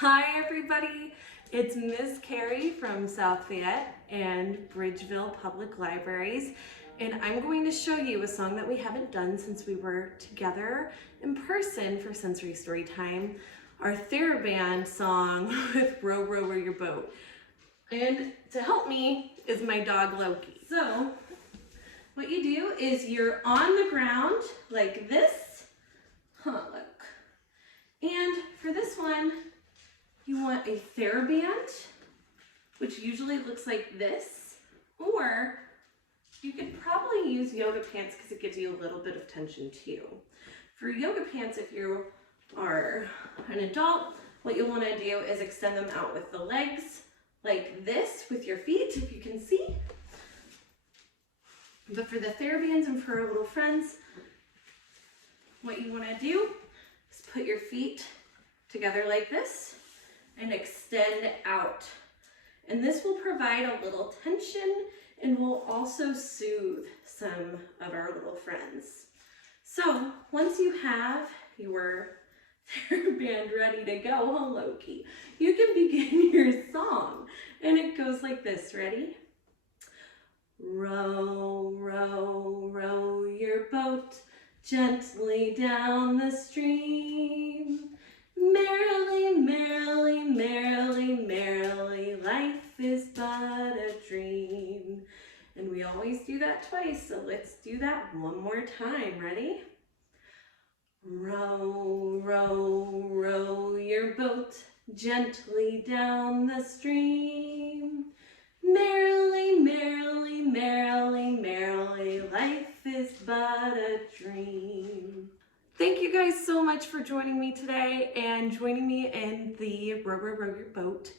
Hi everybody, it's Ms. Carrie from South Fayette and Bridgeville Public Libraries, and I'm going to show you a song that we haven't done since we were together in person for Sensory Storytime, our Theraband song with Row Row Row Your Boat. And to help me is my dog Loki. So what you do is you're on the ground like this. Look. And for this one, you want a Theraband, which usually looks like this, or you could probably use yoga pants because it gives you a little bit of tension too. For yoga pants, if you are an adult, what you'll want to do is extend them out with the legs like this with your feet, if you can see. But for the Therabands and for our little friends, what you want to do is put your feet together like this and extend out. And this will provide a little tension and will also soothe some of our little friends. So once you have your Theraband ready to go, Loki, you can begin your song. And it goes like this, ready? Row, row, row your boat gently down the stream. Merrily, merrily, merrily, merrily, life is but a dream. And we always do that twice, so let's do that one more time. Ready? Row, row, row your boat gently down the stream. Merrily, merrily, merrily, merrily, life is but a dream. Thank you guys so much for joining me today and joining me in the Row Row Row Your Boat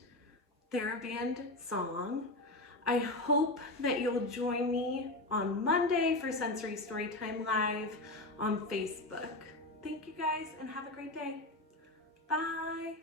Theraband song. I hope that you'll join me on Monday for Sensory Storytime Live on Facebook. Thank you guys and have a great day. Bye.